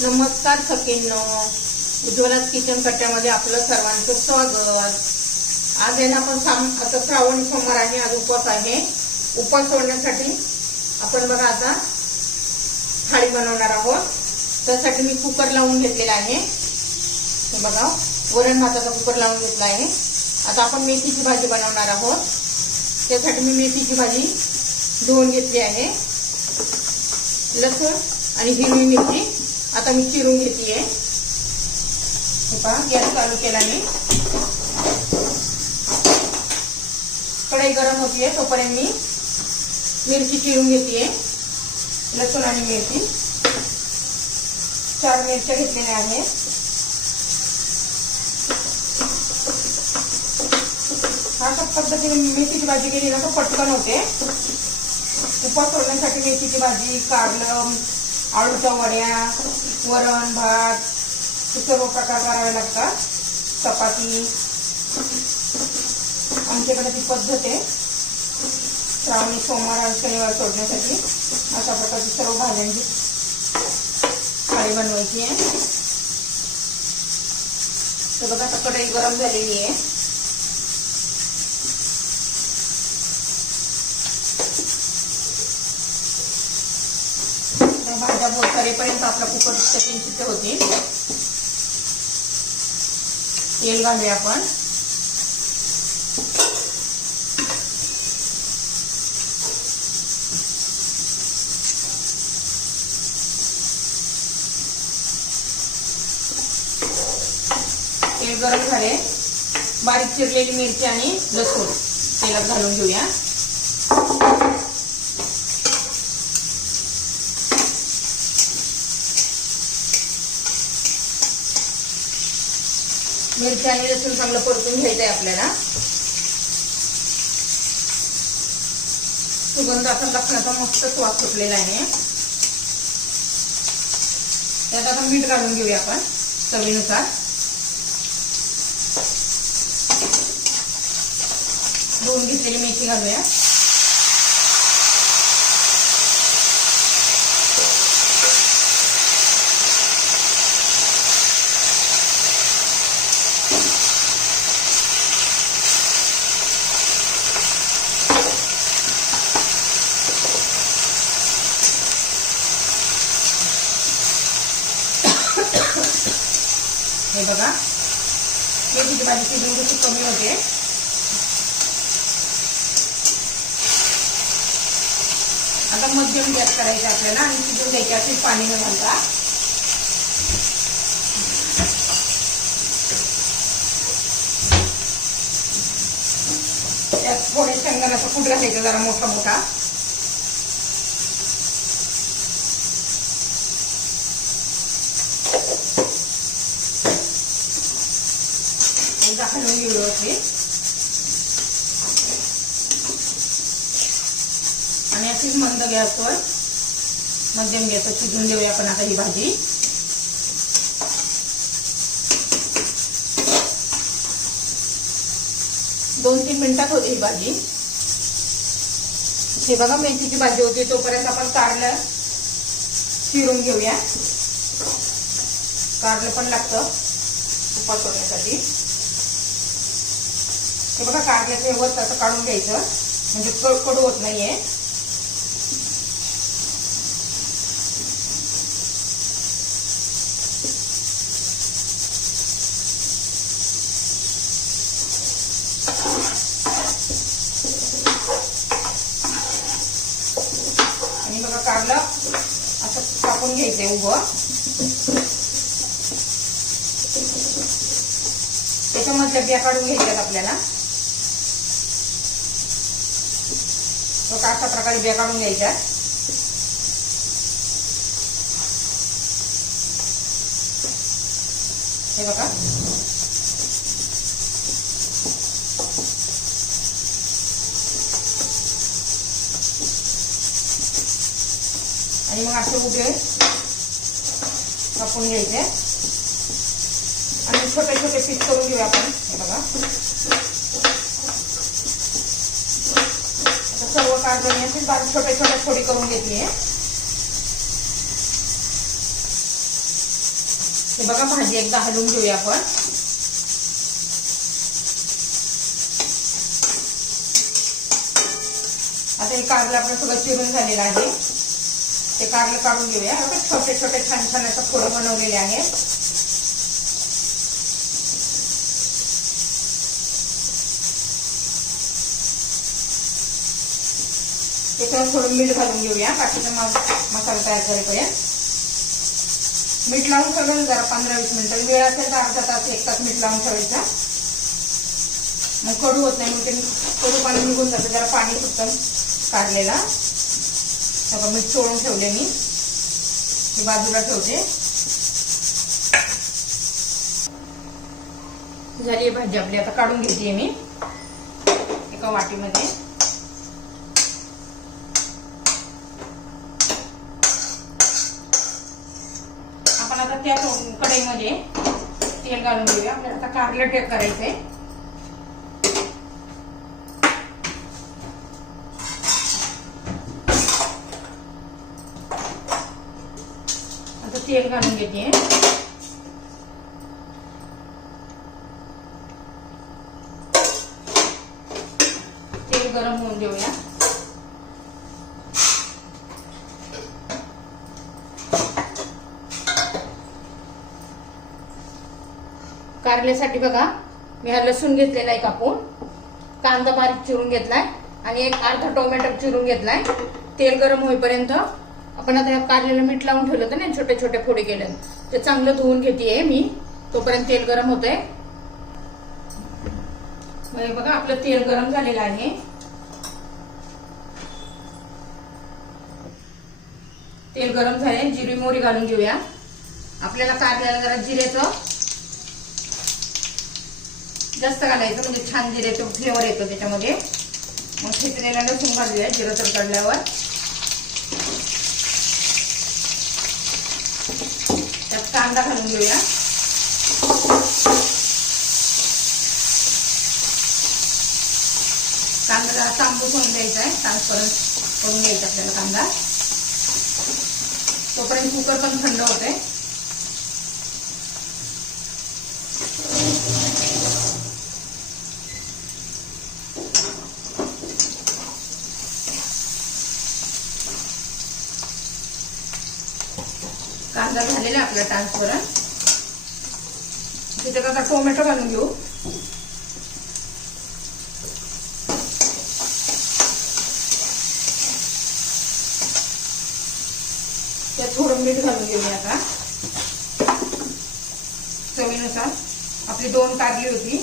नमस्कार सखींनो. उज्ज्वलाच किचन कट्ट्यामध्ये आपलं सर्वांचं स्वागत. आज आहे ना आपण साम आता श्रावण सोमवार आहे आज उपवास आहे. उपवास सोडण्यासाठी आपण बघा आता थाळी बनवणार आहोत. त्यासाठी मी कुकर लावून घेतलेला आहे. बघा वरण भाताचा कुकर लावून घेतला आहे. आता आपण मेथीची भाजी बनवणार आहोत. त्यासाठी मी मेथीची भाजी धुवून घेतली आहे. लसूण आणि हिरवी मिरची. आता मी चिरून घेते हे पहा गॅस चालू केला मी कढई गरम होतीये तोपर्यंत मी मिरची चिरून घेते लसूण आणि मिरची. चार मिरच्या घेतलेल्या आहेत. अशा पद्धतीने मेथीची भाजी केली ना तर पटकन होते. उपास सोडण्यासाठी मेथीची भाजी कारलं आळूच्या वड्या वरण भात हे सर्व प्रकार करावे लागतात. चपाती. आमच्याकडे ती पद्धत आहे. श्रावणी सोमवार आणि शनिवार सोडण्यासाठी अशा प्रकारची सर्व भाज्यांची थाळी बनवायची आहे. तर बघा आता कढई गरम झालेली आहे. भाज्या बोल करेपर्यंत आपला कुकर तीन होतील तेल घालूया आपण. तेल गरम झाले. बारीक चिरलेली मिरची आणि लसूण तेलात घालून घेऊया. मिरची आणि लसूण चांगलं परतून घ्यायचंय आहे आपल्याला. सुगंध असा लसणाचा मस्त स्वाद सुटलेला आहे. त्यात आता मीठ घालून घेऊया आपण चवीनुसार. दोन घेतलेली मेथी घालूया. हे बघा. मेथीची भाजी शिजून कशी कमी होते. आता मध्यम गॅस करायचा आपल्याला आणि शिजून द्यायची असेल पाणी न घालता. त्यात थोडे शेंगदाण्याचा कूट घालायचा जरा मोठा मोठा एकदा हलवून घेऊ व्यवस्थित आणि अशीच मंद गॅसवर मध्यम गॅसवर शिजून देऊया आपण आता ही भाजी. दोन तीन मिनिटात होते ही भाजी. हे बघा मेथीची भाजी होती तोपर्यंत आपण कारलं चिरून घेऊया. कारलं पण लागतं उपास होण्यासाठी. हे बघा कारल्याचं वर असं काढून घ्यायचं. म्हणजे कडू होत नाहीये. आणि बघा कारलं असं कापून घ्यायचंय उभं. त्याच्यामध्ये बिया काढून घ्यायच्यात आपल्याला. बघा अशा प्रकारे बिया काढून घ्यायच्या हे बघा आणि मग असे उभे कापून घ्यायचे आणि छोटे छोटे पीस करून घेऊया आपण हे बघा काढून बारीक छोटे छोटे थोडी करून घेतली हे बघा भाजी एकदा हलवून घेऊया आपण. आता हे कारलं आपलं सगळं चिरून झालेलं आहे. ते कारलं काढून घेऊया. छोटे छोटे छान छान असं फोडं बनवलेले आहेत. त्याच्यावर थोडं मीठ घालून घेऊया. बाकीचा मसाला तयार करेपर्यंत मीठ लावून ठेवलं जरा पंधरा वीस मिनिटं. वेळ असेल तर अर्धा तास एक तास मीठ लावून ठेवायचा. मग कडू होत नाही मग ते कडू पाणी निघून जातं. जरा पाणी सुटतं काढलेला. सगळं मीठ चोळून ठेवले मी. हे बाजूला ठेवते. झाली भाजी आपली. आता काढून घेते मी एका वाटीमध्ये. त्या कढईमध्ये तेल घालून घेऊया आपल्याला आता कारलं टेक करायचंय. आता तेल घालून घेते तेल गरम होऊन देऊया कारल्यासाठी बघा मी हा लसूण घेतलेला आहे कापून कांदा बारीक चिरून घेतलाय आणि एक अर्धा टोमॅटो चिरून घेतलाय. तेल गरम होईपर्यंत आपण आता कारल्याला मीठ लावून ठेवलं होतं ना छोटे छोटे फोडे केले ते चांगलं धुवून घेते मी. तोपर्यंत तेल गरम होतंय. मग बघा आपलं तेल गरम झालेलं आहे. तेल गरम झाले जिरी मोरी घालून घेऊया. आपल्याला कारल्याला जरा जिरेचं जास्त घालायचं म्हणजे छान जिऱ्याचं फ्लेवर येतो त्याच्यामध्ये. मग खेचलेला लसूण घालूया जिरं तर काढल्यावर. त्यात कांदा घालून घेऊया. कांदा जरा तांबूस होऊन द्यायचा आहे ट्रान्सपरंट करून घ्यायचा आपल्याला कांदा. तोपर्यंत कुकर पण थंड होते कांदा झालेला त्याच्यात आता टोमॅटो घालून घेऊ. त्यात थोडं मीठ घालून घेऊया आता. चवीनुसार. आपली दोन कारली होती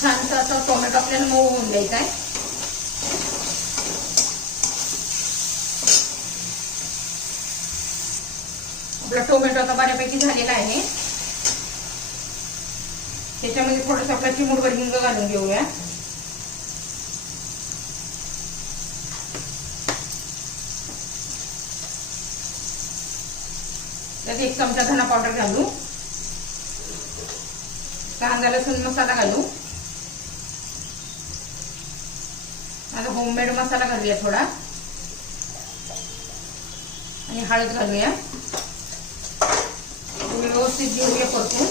छानसा असा टोमॅटो आपल्याला मऊ आहे आपला टोमॅटो आता बऱ्यापैकी झालेला आहे. त्याच्यामध्ये थोडस आपला चिमूडभर हिंग घालून घेऊया. त्यात एक चमचा धना पावडर घालू. कांदा लसूण मसाला घालू. आता होममेड मसाला घालूया थोडा. आणि हळद घालूया. व्यवस्थित घेऊया परतून.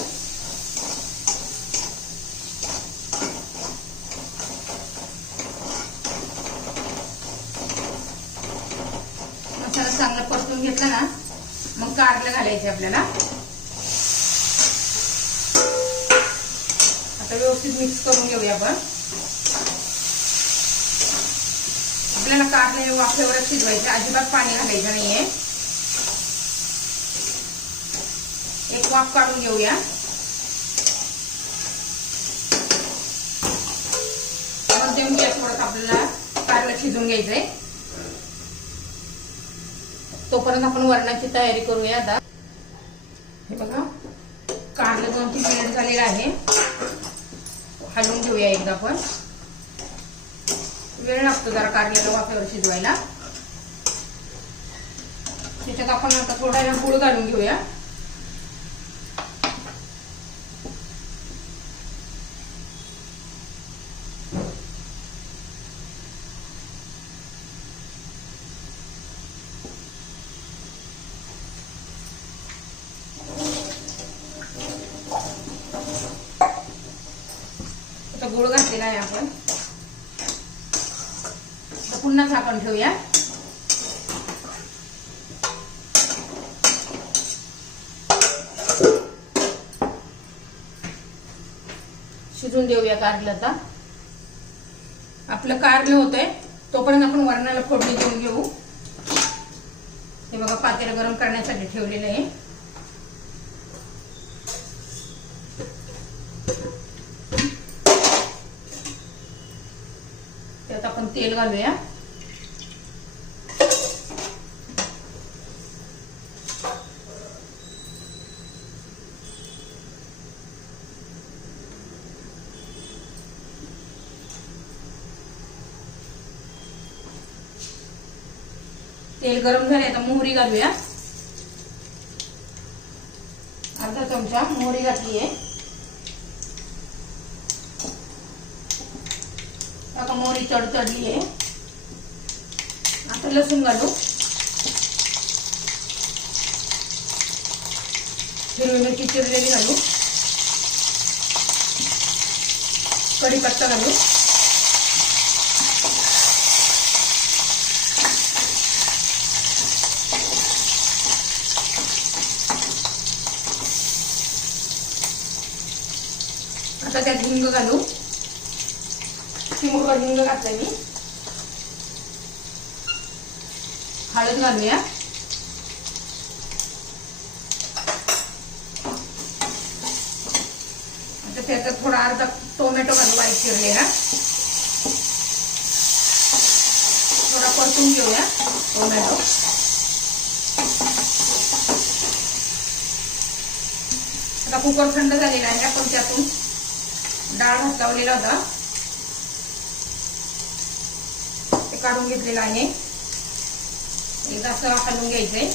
मसाला चांगला परतून घेतला ना मग कारलं घालायचे आपल्याला. आता व्यवस्थित मिक्स करून घेऊया आपण. आपल्याला कारले वाफेवरच शिजवायचे. अजिबात पाणी घालायचं नाहीये. एक वाफ काढून घेऊया. मध्यम गॅसवरच आपल्याला कारलं शिजून घ्यायचंय. तोपर्यंत आपण वरणाची तयारी करूया आता. हे बघा कारलं दोन तीन मिनिट झालेलं आहे. हलवून घेऊया एकदा आपण. वेळ लागतो जरा कारल्याला वाफेवर शिजवायला. त्याच्यात आपण आता थोडा वेळ गुळ घालून घेऊया आता गुळ घातलेला आहे आपण आता पुन्हा झाकण ठेवूया शिजून देऊया कारलं आता. आपलं कारलं होतंय तोपर्यंत आपण वरणाला फोडणी देऊन घेऊ. हे बघा पातेलं गरम करण्यासाठी ठेवलेलं आहे. त्यात आपण तेल घालूया. तेल गरम झाले आता मोहरी घालूया. अर्धा चमचा मोहरी घातली आहे आता मोहरी चढचढली आहे आता लसूण घालू. हिरवी मिरची चिरलेली घालू. कढीपत्ता घालू. आता त्यात हिंग घालू. चिमुरभर हिंग घातलाय मी. हळद घालूया. आता त्याच्यात थोडा अर्धा टोमॅटो घालू वाईट चिरलेला. थोडा परतून घेऊया टोमॅटो. आता कुकर थंड झालेला आहे आपण त्यातून डाळ भात लावलेला होता. ते काढून घेतलेलं आहे. एकदा असं हलवून घ्यायचंय.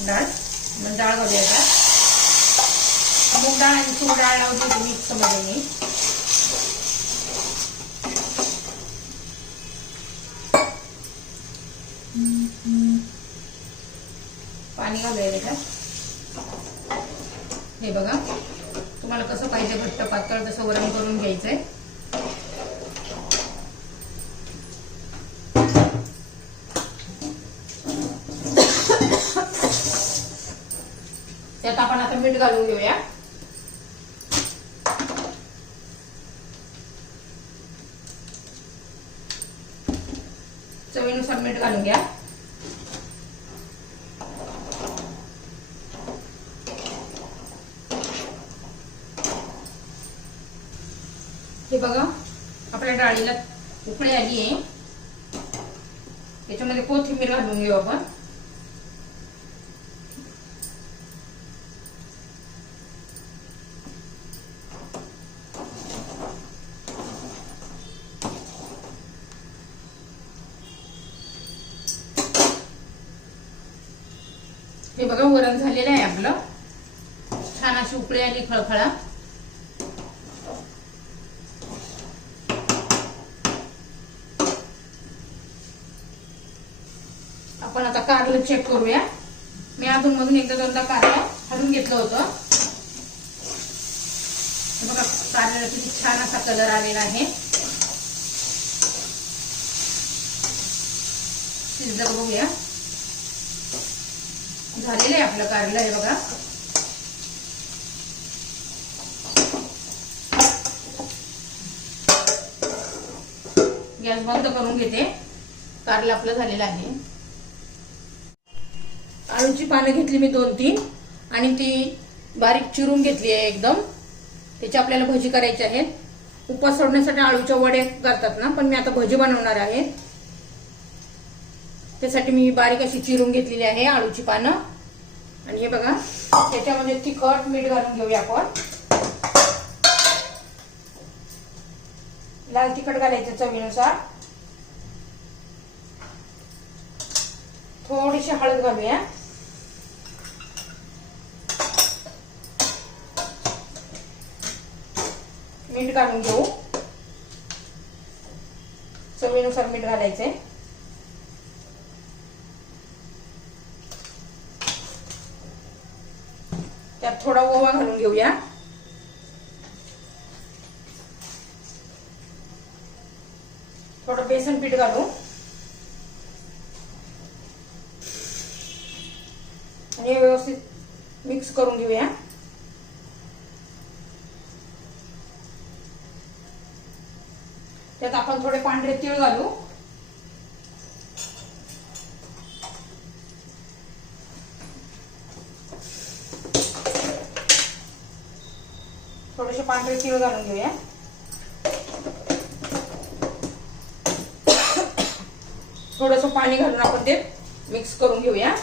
डाळ. मग डाळ घालूया आता. मूग डाळ आणि तूर डाळ लावली होती मिक्स मी पाणी घालूया त्याच्यात हे बघा. कसं पाहिजे घट्ट पातळ तसं वरण करून घ्यायचंय. त्यात आपण आता मीठ घालून घेऊया. चवीनुसार मीठ घालून घ्या हे बघा आपल्या डाळीला उकळी आली आहे. त्याच्यामध्ये कोथिंबीर घालून घेऊ आपण. हे बघा वरण झालेलं आहे आपलं. छान अशी उकळी आली खळखळा आपण आता कारलं चेक करूया. मी अजून मधून एकदा दोनदा कारलं हलून घेतलं होतं. बघा कारल्याला किती छान असा कलर आलेला आहे. शिजलं बघूया. झालेलं आहे आपलं कारलं आहे बघा. गॅस बंद करून घेते. कारलं आपलं झालेलं आहे. आळूची पानं घेतली मी दोन तीन. आणि ती बारीक चिरून घेतली आहे एकदम. त्याची आपल्याला भजी करायची आहेत उपास सोडण्यासाठी आळूच्या वडे करतात ना पण मी आता भजी बनवणार आहे. त्यासाठी मी बारीक अशी चिरून घेतलेली आहे आळूची पानं. आणि हे बघा त्याच्यामध्ये तिखट मीठ घालून घेऊया आपण. लाल तिखट घालायचं चवीनुसार. थोडीशी हळद घालूया. मीठ घालून घेऊ. चवीनुसार मीठ घालायचंय त्यात थोडा ओवा घालून घेऊया. थोडं बेसन पीठ घालू. आणि हे व्यवस्थित मिक्स करून घेऊया त्यात आपण थोडे पांढरे तीळ घालू. थोडेसे पांढरे तीळ घालून घेऊया. थोडस पाणी घालून आपण ते मिक्स करून घेऊया.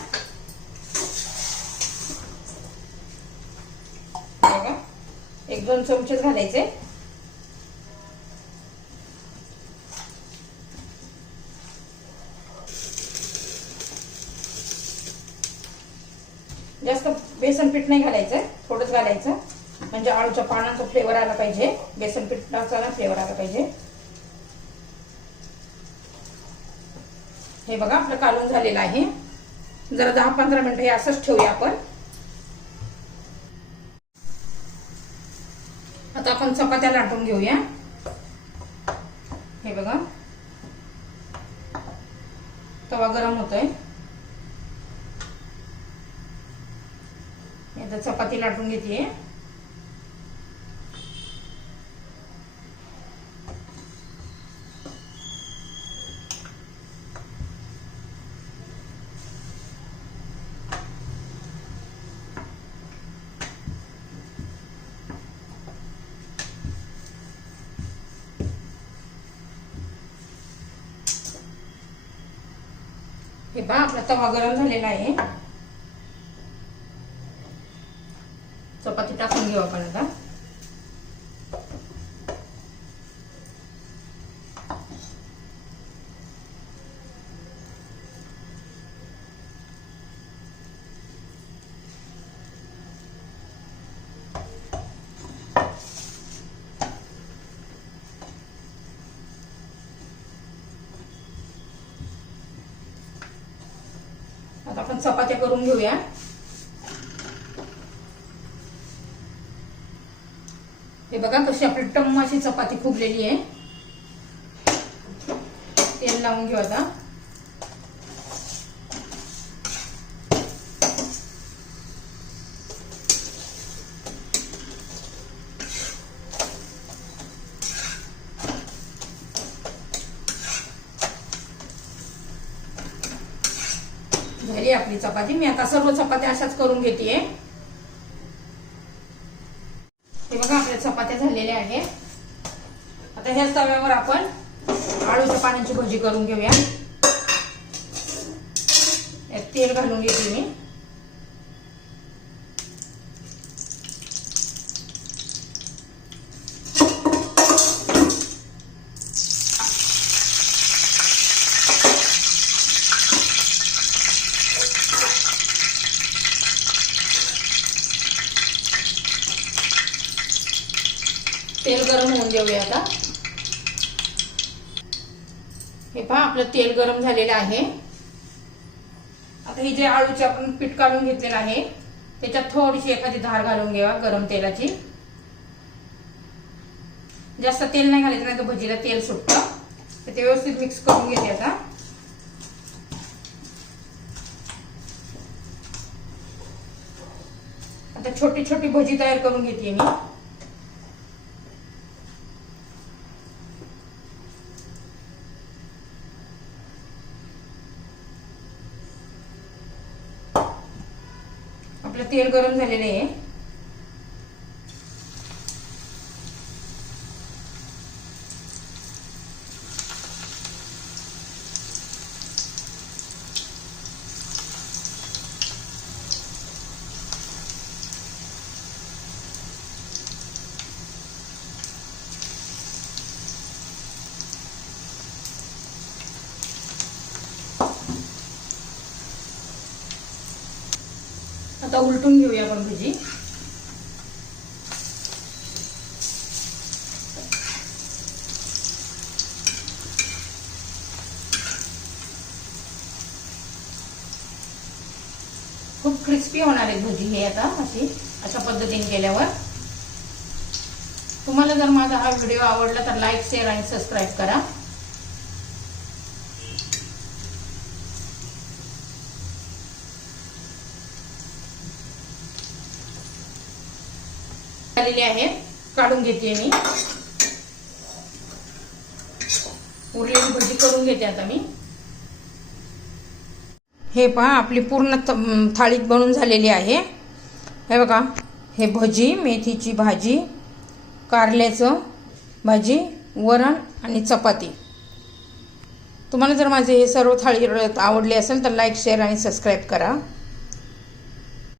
एक दोन चमचेच घालायचे जास्त बेसन पीठ नाही घालायचं थोडंच घालायचं. म्हणजे आळूच्या पानांचा फ्लेवर आला पाहिजे. बेसन पिठाचा ना फ्लेवर आला पाहिजे. हे बघा आपलं कालून झालेलं आहे. जरा दहा पंधरा मिनटं हे असंच ठेवूया आपण. आता आपण चपात्या लाटून घेऊया. हे बघा. तवा गरम होतोय. आता चपाती लाटून घेते. हे पहा आपला तवा गरम झालेला आहे चपाती टाकून घेऊ आपण आता आता आपण चपात्या करून घेऊया. हे बघा कशी आपली टम्माशी चपाती फुगलेली आहे. तेल लावून घेऊ आता झाली आपली चपाती मी आता सर्व चपात्या अशाच करून घेते हे बघा आपल्या चपात्या झालेल्या आहेत. आता ह्याच तव्यावर आपण आळूच्या पाण्याची भजी करून घेऊया. यात तेल घालून घेते मी तेल गरम होऊन देऊया आता हे पहा आपलं तेल गरम झालेलं आहे. आता हे जे आळूचे आपण पीठ काढून घेतलेलं आहे त्याच्यात थोडीशी एखादी धार घालून घ्यावा गरम तेलाची. जास्त तेल नाही घालायचं नाही तर भजीला तेल सुटतं. तर ते व्यवस्थित मिक्स करून घेते आता. आता छोटी छोटी भजी तयार करून घेते मी. तेल गरम झालेलं आहे. आता उलटून घेऊया आपण भजी. खूप क्रिस्पी होणार आहेत भजी हे आता अशी अशा पद्धतीने केल्यावर. तुम्हाला जर माझा हा व्हिडिओ आवडला तर लाईक शेअर आणि सबस्क्राईब करा. आलेले आहेत काढून घेते मी. उरलेली भजी करून घेते आता मी. हे पहा आपली पूर्ण थाळीत बनून झालेली आहे. हे बघा हे भजी मेथीची भाजी कारल्याचं भाजी वरण आणि चपाती. तुम्हाला जर माझे हे सर्व थाळी आवडले असेल तर लाईक शेअर आणि सबस्क्राईब करा.